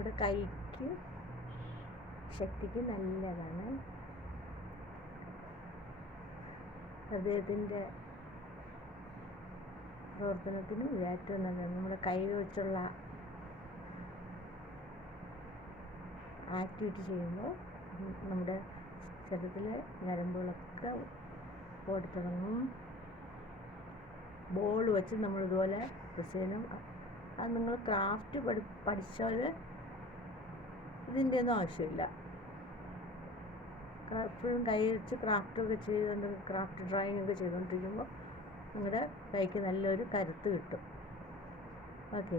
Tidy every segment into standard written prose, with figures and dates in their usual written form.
നമ്മുടെ കൈക്ക് ശക്തിക്ക് നല്ലതാണ്. ഹൃദയത്തിൻ്റെ പ്രവർത്തനത്തിനും ഏറ്റവും നല്ലതാണ്. നമ്മുടെ കൈ വെച്ചുള്ള ആക്ടിവിറ്റി ചെയ്യുമ്പോൾ നമ്മുടെ ശരീരത്തിലെ ഞരമ്പുകളൊക്കെ ഓടിത്തുടങ്ങും. ബോൾ വെച്ച് നമ്മളിതുപോലെ പ്രസ് ചെയ്യണം. അത് നിങ്ങൾ ക്രാഫ്റ്റ് പഠിച്ചാൽ ഇതിൻ്റെ ഒന്നും ആവശ്യമില്ല. എപ്പോഴും കൈ വെച്ച് ക്രാഫ്റ്റൊക്കെ ചെയ്തുകൊണ്ട് ക്രാഫ്റ്റ് ഡ്രോയിങ് ഒക്കെ ചെയ്തുകൊണ്ടിരിക്കുമ്പോൾ നിങ്ങളുടെ കൈക്ക് നല്ലൊരു കരുത്ത് കിട്ടും. ഓക്കെ,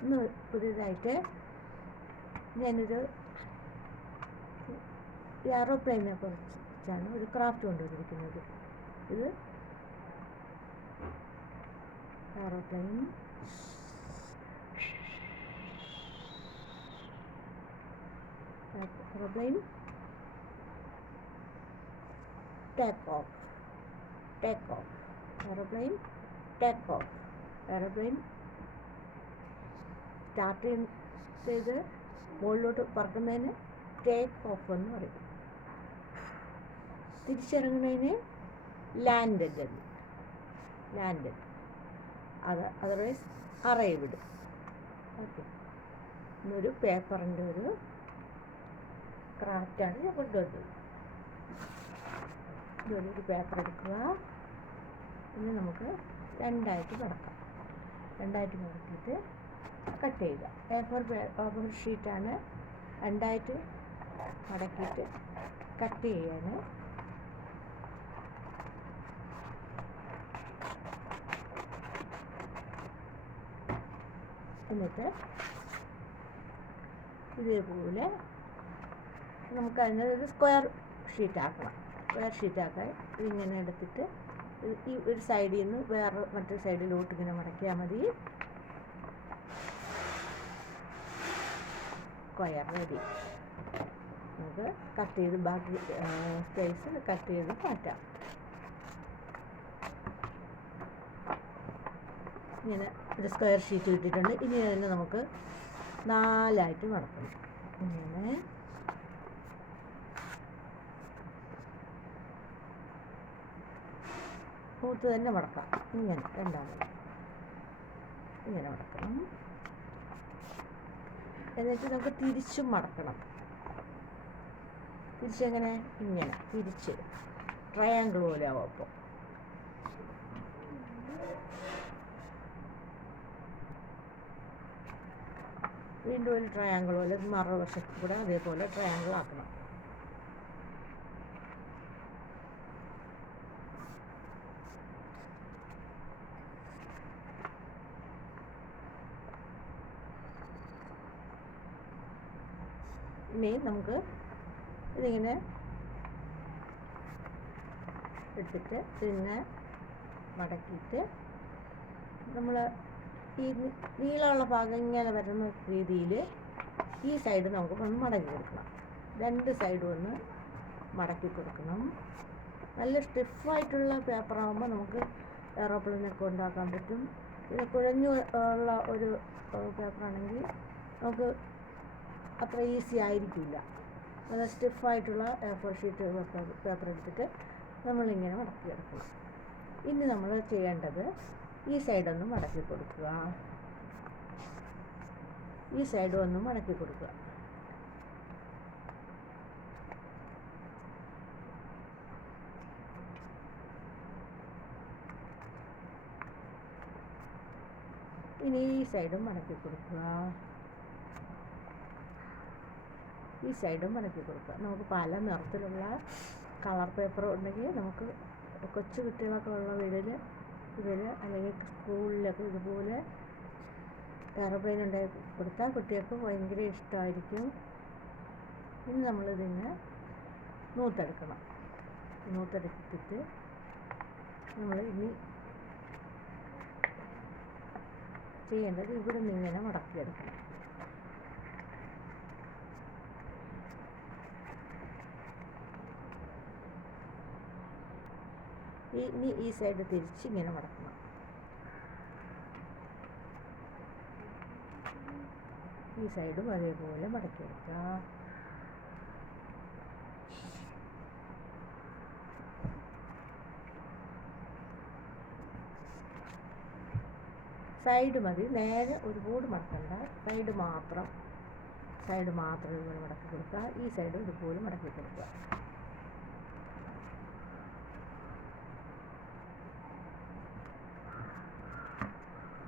ഇന്ന് പുതിയതായിട്ട് ഞാനൊരു എയറോപ്ലെയിനെ കുറിച്ചാണ് ഒരു ക്രാഫ്റ്റ് കൊണ്ടുവന്നിരിക്കുന്നത്. ഇത് aeroplane take off, aeroplane take off. Aeroplane start ചെയ്ത് മുകളിലോട്ട് പറക്കുന്നതിന് ടേക്ക് ഓഫ് എന്ന് പറയും. തിരിച്ചിറങ്ങുന്നതിന് ലാൻഡഡ്, അതർവൈസ് അറൈവ്ഡ്. ഓക്കെ, ഇന്നൊരു പേപ്പറിൻ്റെ ഒരു ക്രാഫ്റ്റാണ് ഞാൻ കൊണ്ടുവന്നത്. ഇതുപോലെ ഒരു പേപ്പർ എടുക്കുക. ഇനി നമുക്ക് രണ്ടായിട്ട് മടക്കിയിട്ട് കട്ട് ചെയ്യുക. പേപ്പർ ഷീറ്റാണ്. രണ്ടായിട്ട് മടക്കിയിട്ട് കട്ട് ചെയ്യാൻ. എന്നിട്ട് ഇതേപോലെ നമുക്ക് അതിനൊരു സ്ക്വയർ ഷീറ്റാക്കാൻ ഇങ്ങനെ എടുത്തിട്ട് ഈ ഒരു സൈഡിൽ നിന്ന് മറ്റൊരു സൈഡിലോട്ട് ഇങ്ങനെ മടക്കിയാൽ മതി. Square ready. നമുക്ക് കട്ട് ചെയ്ത് ബാക്കി സ്പേസ് കട്ട് ചെയ്ത് മാറ്റാം. ഇങ്ങനെ ഒരു സ്ക്വയർ ഷീറ്റ് കിട്ടിയിട്ടുണ്ട്. ഇനി അതിനെ നമുക്ക് 4ആയിട്ട് മടക്കണം. ഇങ്ങനെ പൂത്ത് തന്നെ മടക്കാം. ഇങ്ങനെ രണ്ടാമത് ഇങ്ങനെ മടക്കണം. എന്നിട്ട് നമുക്ക് തിരിച്ചും മടക്കണം. തിരിച്ചെങ്ങനെ? ഇങ്ങനെ തിരിച്ച് ട്രയാങ്കിൾ പോലെ ആവും. അപ്പോൾ വീണ്ടും ഒരു ട്രയാങ്കിൾ പോലെ മറുവശത്ത് കൂടെ അതേപോലെ ട്രയാങ്കിൾ ആക്കണം. ഇനി നമുക്ക് ഇതിങ്ങനെ എടുത്തിട്ട് ഇതിനെ മടക്കിയിട്ട് നമ്മൾ ഈ നീളമുള്ള ഭാഗം ഇങ്ങനെ വരുന്ന രീതിയിൽ ഈ സൈഡ് നമുക്ക് ഒന്ന് മടക്കി കൊടുക്കണം. രണ്ട് സൈഡും ഒന്ന് മടക്കി കൊടുക്കണം. നല്ല സ്റ്റിഫായിട്ടുള്ള പേപ്പറാകുമ്പോൾ നമുക്ക് എയറോപ്ലെയിനൊക്കെ ഉണ്ടാക്കാൻ പറ്റും. ഇത് കുഴഞ്ഞു ഉള്ള ഒരു പേപ്പറാണെങ്കിൽ നമുക്ക് അത്ര ഈസി ആയിരിക്കില്ല. നല്ല സ്റ്റിഫായിട്ടുള്ള A4 ഷീറ്റ് പേപ്പർ എടുത്തിട്ട് നമ്മളിങ്ങനെ മടക്കി എടുക്കണം. ഇനി നമ്മൾ ചെയ്യേണ്ടത് ഈ സൈഡൊന്ന് മടക്കി കൊടുക്കുക, ഈ സൈഡും ഒന്ന് മടക്കി കൊടുക്കുക. ഇനി ഈ സൈഡും മടക്കി കൊടുക്കുക, ഈ സൈഡും മടക്കി കൊടുക്കുക. നമുക്ക് പല നിറത്തിലുള്ള കളർ പേപ്പർ ഉണ്ടെങ്കിൽ നമുക്ക് കൊച്ചു കുട്ടികളൊക്കെ ഉള്ള വീട്ടിൽ അല്ലെങ്കിൽ സ്കൂളിലൊക്കെ ഇതുപോലെ എയർപ്ലെയിൻ ഉണ്ടാക്കി കൊടുത്താൽ കുട്ടികൾക്ക് ഭയങ്കര ഇഷ്ടമായിരിക്കും. ഇനി നമ്മളിതിനെ നൂത്തെടുക്കണം. നൂത്തെടുത്തിട്ട് നമ്മൾ ഇനി ചെയ്യേണ്ടത് ഇവിടെ നിന്ന് ഇങ്ങനെ മടക്കിയെടുക്കണം. ഇനി ഈ സൈഡ് തിരിച്ച് ഇങ്ങനെ മടക്കണം. ഈ സൈഡും അതേപോലെ മടക്കി എടുക്കുക. സൈഡ് മതി, നേരെ ഒരുപാട് മടക്കണ്ട, സൈഡ് മാത്രം ഇതുപോലെ മടക്കി കൊടുക്കുക. ഈ സൈഡ് ഇതുപോലെ മടക്കി കൊടുക്കുക.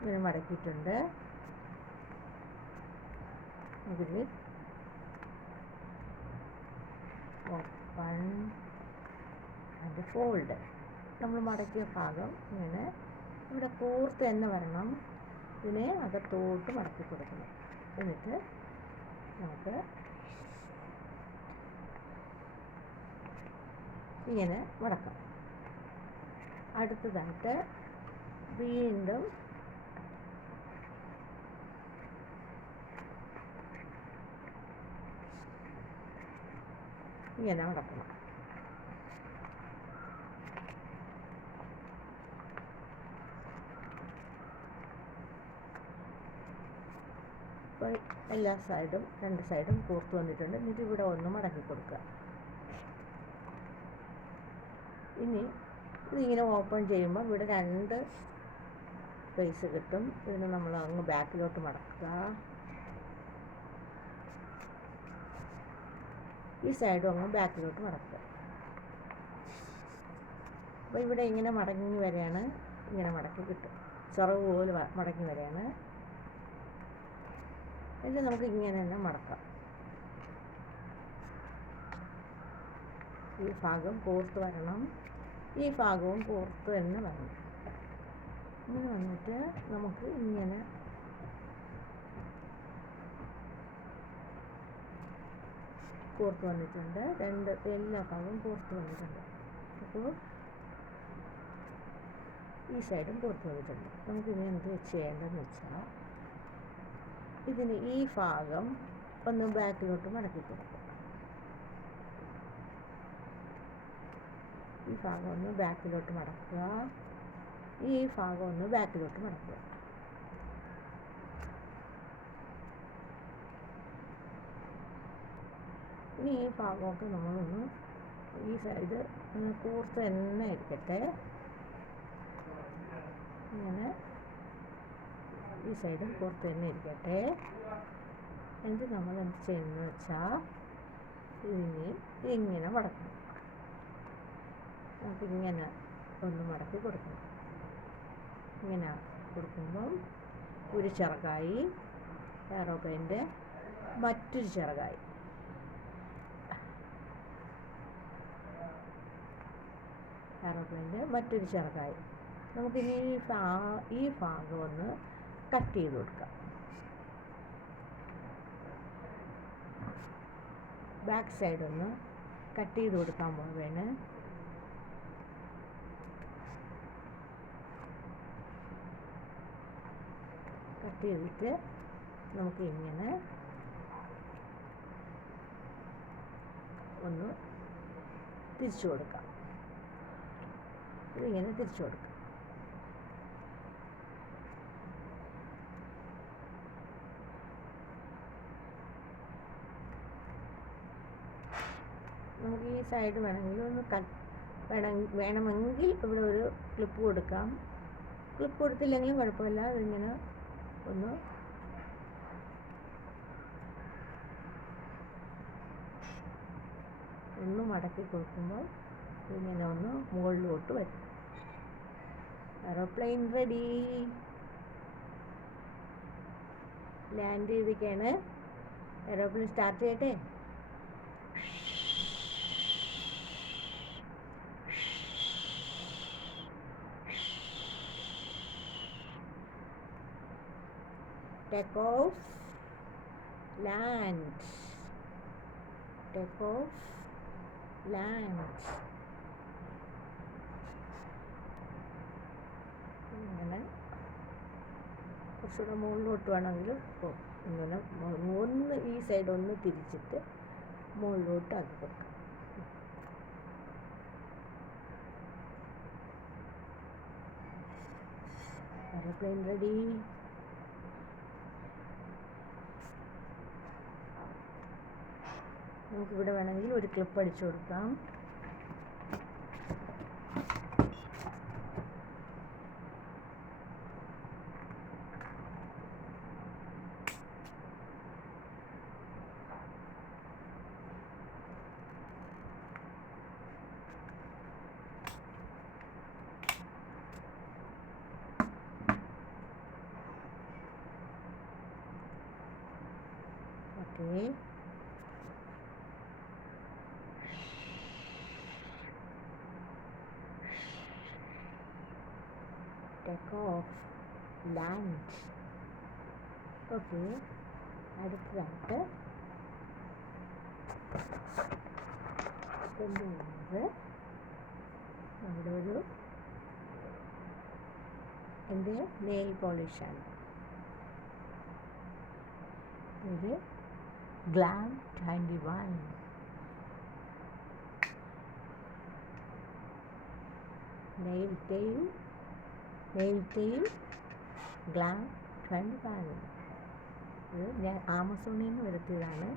ഇങ്ങനെ മടക്കിയിട്ടുണ്ട്. ഇതിൽ ഓപ്പൺ ആൻഡ് ഫോൾഡ്. നമ്മൾ മടക്കിയ ഭാഗം ഇങ്ങനെ ഇവിടെ കൂർത്ത് തന്നെ വരണം. ഇതിനെ അകത്തോട്ട് മടക്കി കൊടുക്കണം. എന്നിട്ട് നമുക്ക് ഇങ്ങനെ മടക്കാം. അടുത്തതായിട്ട് വീണ്ടും ഇങ്ങനെ മടക്കണം. അപ്പോൾ എല്ലാ സൈഡും രണ്ട് സൈഡും കൂർത്ത് വന്നിട്ടുണ്ട്. എന്നിട്ട് ഇവിടെ ഒന്ന് മടക്കി കൊടുക്കുക. ഇനി ഇതിങ്ങനെ ഓപ്പൺ ചെയ്യുമ്പോൾ ഇവിടെ രണ്ട് സ്പേസ് കിട്ടും. ഇതിന് നമ്മൾ അങ്ങ് ബാക്കിലോട്ട് മടക്കുക. ഈ സൈഡും അങ്ങ് ബാക്കിലോട്ട് മടക്കുക. അപ്പോൾ ഇവിടെ ഇങ്ങനെ മടങ്ങി വരെയാണ്, ഇങ്ങനെ മടക്കി കിട്ടും. ചിറവ് പോലെ മടങ്ങി വരെയാണ്. എന്നിട്ട് നമുക്ക് ഇങ്ങനെ തന്നെ മടക്കാം. ഈ ഭാഗം കോർത്ത് വരണം, ഈ ഭാഗവും കോർത്ത് തന്നെ വരണം. ഇങ്ങനെ വന്നിട്ട് നമുക്ക് ഇങ്ങനെ കോർത്ത് വന്നിട്ടുണ്ട്. എല്ലാ ഭാഗവും കോർത്ത് വന്നിട്ടുണ്ട്. അപ്പോൾ ഈ സൈഡും കോർത്ത് വന്നിട്ടുണ്ട്. നമുക്കിനി എന്ത് ചെയ്യേണ്ടതെന്ന് വെച്ചാൽ ഇതിന് ഈ ഭാഗം ഒന്ന് ബാക്കിലോട്ട് മടക്കി കൊടുക്കും. ഈ ഭാഗം ഒന്ന് ബാക്കിലോട്ട് മടക്കുക, ഈ ഭാഗം ഒന്ന് ബാക്കിലോട്ട് മടക്കുക. ഇനി ഈ ഭാഗമൊക്കെ നമ്മളൊന്ന് ഈ സൈഡ് കൂർത്ത് തന്നെ ഇരിക്കട്ടെ. ഇങ്ങനെ ഈ സൈഡും പുറത്ത് തന്നെ ഇരിക്കട്ടെ. എന്നിട്ട് നമ്മൾ എന്ത് ചെയ്യുന്നത് വെച്ചാൽ ഇങ്ങനെ മടക്കണം. നമുക്കിങ്ങനെ ഒന്ന് മടക്കി കൊടുക്കണം. ഇങ്ങനെ കൊടുക്കുമ്പം ഒരു ചിറകായി, എയറോപ്ലെയിൻ്റെ മറ്റൊരു ചിറകായി. എയറോപ്ലെയിൻ്റെ മറ്റൊരു ചിറകായി. നമുക്കിനി ഈ ഭാഗം ഒന്ന് കട്ട് ചെയ്ത് കൊടുക്കാം. ബാക്ക് സൈഡ് ഒന്ന് കട്ട് ചെയ്ത് കൊടുക്കാൻ പോവുകയാണ്. കട്ട് ചെയ്തിട്ട് നമുക്ക് ഇങ്ങനെ ഒന്ന് തിരിച്ചു കൊടുക്കാം. ഇതിങ്ങനെ തിരിച്ചു കൊടുക്കാം. നമുക്ക് ഈ സൈഡ് വേണമെങ്കിൽ ഒന്ന് വേണമെങ്കിൽ ഇവിടെ ഒരു ക്ലിപ്പ് കൊടുക്കാം. ക്ലിപ്പ് കൊടുത്തില്ലെങ്കിലും കുഴപ്പമില്ല. ഇതിങ്ങനെ ഒന്ന് മടക്കി കൊടുക്കുമ്പോൾ ഇങ്ങനെ ഒന്ന് മുകളിലോട്ട് വരും. Aeroplane ready. ലാൻഡ് ചെയ്തിരിക്കുകയാണ്. എയറോപ്ലെയിൻ സ്റ്റാർട്ട് ചെയ്യട്ടെ. Take off, land, take off, land. ഇങ്ങനെ കുറച്ചുകൂടെ മുകളിലോട്ട് വേണമെങ്കിൽ ഇങ്ങനെ ഒന്ന് ഈ സൈഡ് ഒന്ന് തിരിച്ചിട്ട് മുകളിലോട്ട് ആക്കി കൊടുക്കാം. Airplane ready. നമുക്കിവിടെ വേണമെങ്കിൽ ഒരു ക്ലിപ്പ് അടിച്ചു കൊടുക്കാം. Okay. Take off. Land. Okay. അടുത്തതായിട്ട് കൊണ്ടുവന്നത് നമ്മുടെ എൻ്റെ നെയിൽ പോളിഷാണ്. ഇത് Glam 21. Nail tail Glam 21. ഇത് ഞാൻ ആമസോണിൽ നിന്ന് വരുത്തിയതാണ്.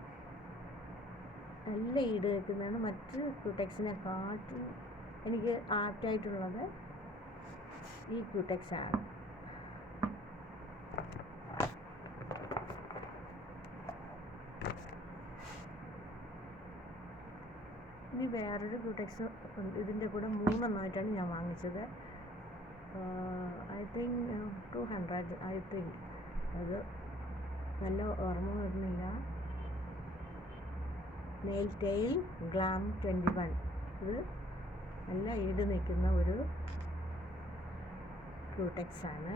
നല്ല ഈട് നിൽക്കുന്നതാണ്. മറ്റ് ക്യൂടെക്സിനെക്കാട്ടും എനിക്ക് ആപ്റ്റായിട്ടുള്ളത് ഈ ക്യൂടെക്സാണ്. ഇനി വേറൊരു ക്യൂടെക്സ് ഇതിൻ്റെ കൂടെ 3 ഞാൻ വാങ്ങിച്ചത്. I think 200 I think. അത് നല്ല ഓർമ്മ വരുന്നില്ല. Nail tail glam 21. ഇത് നല്ല ഈട് നിൽക്കുന്ന ഒരു ക്യൂടെക്സാണ്,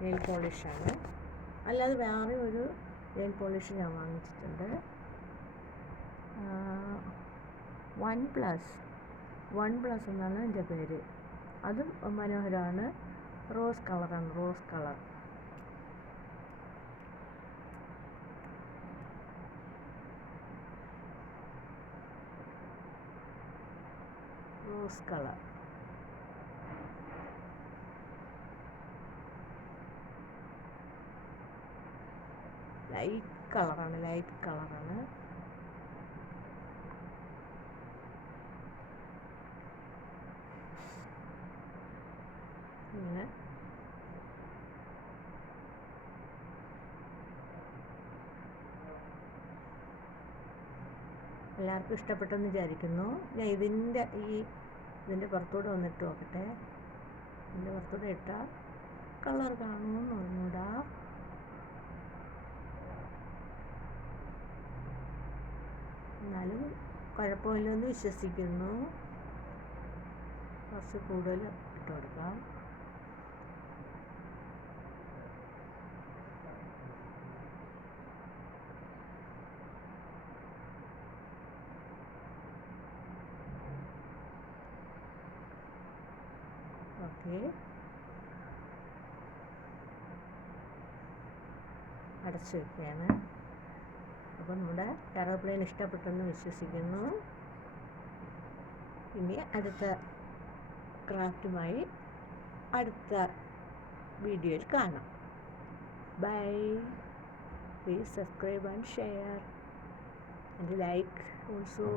നെയിൽ പോളിഷാണ്. അല്ലാതെ വേറെ ഒരു നെയിൽ പോളിഷ് ഞാൻ വാങ്ങിച്ചിട്ടുണ്ട്. വൺ പ്ലസ് എന്നാണ് എൻ്റെ പേര്. അതും മനോഹരമാണ്. റോസ് കളറാണ്, റോസ് കളർ. ലൈറ്റ് കളറാണ്. ഇങ്ങനെ എല്ലാവർക്കും ഇഷ്ടപ്പെട്ടെന്ന് വിചാരിക്കുന്നു. ഞാൻ ഇതിൻ്റെ പുറത്തൂടെ വന്നിട്ട് നോക്കട്ടെ. ഇതിൻ്റെ പുറത്തൂടെ ഇട്ടാൽ കളർ കാണുമെന്ന് പറഞ്ഞൂടാ. എന്നാലും കുഴപ്പമില്ലെന്ന് വിശ്വസിക്കുന്നു. കുറച്ച് കൂടുതൽ ഇട്ട് കൊടുക്കാം. ഓക്കെ, അടച്ചു വയ്ക്കുകയാണ്. അപ്പോൾ നമ്മുടെ എയർപ്ലെയിൻ ഇഷ്ടപ്പെട്ടെന്ന് വിശ്വസിക്കുന്നു. ഇനി അടുത്ത ക്രാഫ്റ്റുമായി അടുത്ത വീഡിയോയിൽ കാണാം. Bye. Please subscribe and share and like also.